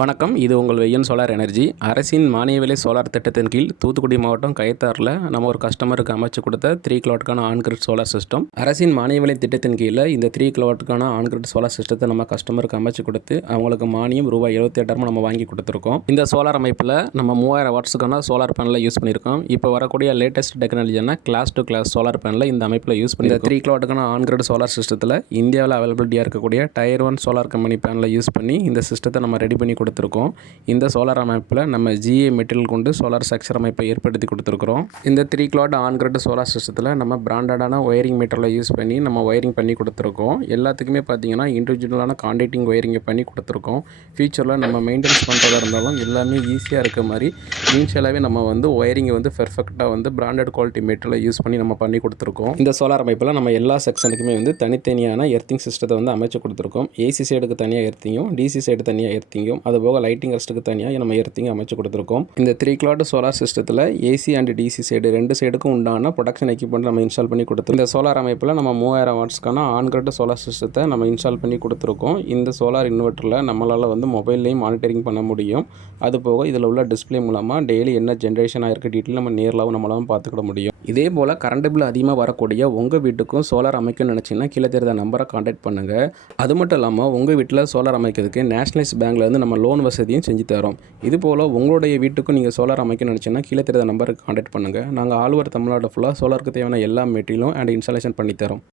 வணக்கம். இது உங்கள் வெய்யன் சோலார் எனர்ஜி. அரசின் மானிய விலை சோலார் திட்டத்தின் கீழ் தூத்துக்குடி மாவட்டம் கயத்தாறில் நம்ம ஒரு கஸ்டமருக்கு அமைச்சு கொடுத்த 3 கிலோவாட்டுக்கான ஆன் கிரிட் சோலார் சிஸ்டம். அரசின் மானிய விலை திட்டத்தின் கீழே இந்த 3 கிலோவாட்டுக்கான ஆன் கிரிட் சோலார் சிஸ்டத்தை நம்ம கஸ்டமருக்கு அமைச்சு கொடுத்து அவங்களுக்கு மானியம் ரூபாய் 78,000 நம்ம வாங்கி கொடுத்துருக்கோம். இந்த சோலார் அமைப்பில் நம்ம 3000 வாட்ஸுக்கான சோலார் பேனலை யூஸ் பண்ணியிருக்கோம். இப்போ வரக்கூடிய லேட்டஸ்ட் டெக்னாலஜியான கிளாஸ் டு கிளாஸ் சோலார் பேனலை இந்த அமைப்பில் யூஸ் பண்ணி 3 கிலோவாட்டுக்கான ஆன் கிரிட் சோலார் சிஸ்டத்தில் இந்தியாவில் அவைலபிலிட்டியாக இருக்கக்கூடிய டயர் 1 சோலார் கம்பெனி பேனலை யூஸ் பண்ணி இந்த சிஸ்டத்தை நம்ம ரெடி பண்ணி கொடுத்துருக்கோம். இந்த சோலார் அமைப்பில் நம்ம GA மெட்டீரியல் கொண்டு சோலார் ஸ்ட்ரக்சர் அமைப்பை ஏற்படுத்தி கொடுத்துருக்குறோம். இந்த 3 கிலோவாட் ஆன் கிரிட் சோலார் சிஸ்டத்தில் நம்ம பிராண்டடான ஒயரிங் மெட்டீரியலை யூஸ் பண்ணி நம்ம ஒயரிங் பண்ணி கொடுத்துருக்கோம். எல்லாத்துக்குமே பார்த்தீங்கன்னா இண்டிவிஜுவலான கான்டாக்டிங் ஒயரிங்கை பண்ணி கொடுத்துருக்கோம். ஃபியூச்சரில் நம்ம மெயின்டெனன்ஸ் பண்ணுறதா இருந்தாலும் எல்லாமே ஈஸியாக இருக்க மாதிரி இனிஷியலாகவே நம்ம ஒயரிங்கை பெர்ஃபெக்டாக பிராண்டட் குவாலிட்டி மெட்டீரியலை யூஸ் பண்ணி நம்ம பண்ணி கொடுத்துருக்கோம். இந்த சோலார் அமைப்பில் நம்ம எல்லா செக்ஷனுக்குமே தனித்தனியான எர்த்திங் சிஸ்டத்தை அமைச்சு கொடுத்துருக்கோம். AC சைடுக்கு தனியாக எர்த்திங்கும், DC சைடு தனியாக எர்த்திங்கும், அதுபோக லைட்டிங் ரெஸ்ட்டுக்கு தனியாக நம்ம எர்த்திங் அமைச்சு கொடுத்துருக்கோம். இந்த 3 கிலோவாட் சோலார் சிஸ்டத்தில் AC அண்ட் DC சைடு 2 சைடுக்கும் உண்டான ப்ரொடக்ஷன் எக்யூப்மெண்ட் நம்ம இன்ஸ்டால் பண்ணி கொடுத்துருக்கோம். இந்த சோலார் அமைப்பில் நம்ம 3000 வாட்ஸ்க்கான ஆன் கிரிட் சோலார் சிஸ்டத்தை நம்ம இன்ஸ்டால் பண்ணி கொடுத்துருக்கோம். இந்த சோலார் இன்வெர்ட்டரில் நம்மளால் மொபைல்லையும் மானிட்டரிங் பண்ண முடியும். அதுபோக இதில் உள்ள டிஸ்பிளே மூலமாக டெய்லி என்ன ஜென்ரேஷன் ஆகிருக்க டீட்டெயில் நம்ம நேரில் நம்மளால் பார்த்துக்கிட முடியும். இதே போல் கரண்ட் பில் அதிகமாக வரக்கூடிய உங்கள் வீட்டுக்கும் சோலார் அமைக்கணும்னு நினச்சிங்கன்னா கீழே தெரிந்த நம்பரை கான்டாக்ட் பண்ணுங்கள். அது மட்டும் இல்லாமல் உங்கள் வீட்டில் சோலார் அமைக்கிறதுக்கு நேஷனலைஸ் பேங்க்லேருந்து நம்ம லோன் வசதியும் செஞ்சு தரோம். இதுபோல் உங்களுடைய வீட்டுக்கும் நீங்கள் சோலார் அமைக்கணும்னு நினச்சிங்கன்னா கீழே தெரிந்த நம்பருக்கு கான்டாக்ட் பண்ணுங்கள். நாங்கள் ஆல் ஓவர் தமிழ்நாடு ஃபுல்லாக சோலாருக்கு தேவையான எல்லா மெட்டீரியலும் அண்ட் இன்ஸ்டாலேஷன் பண்ணி தரோம்.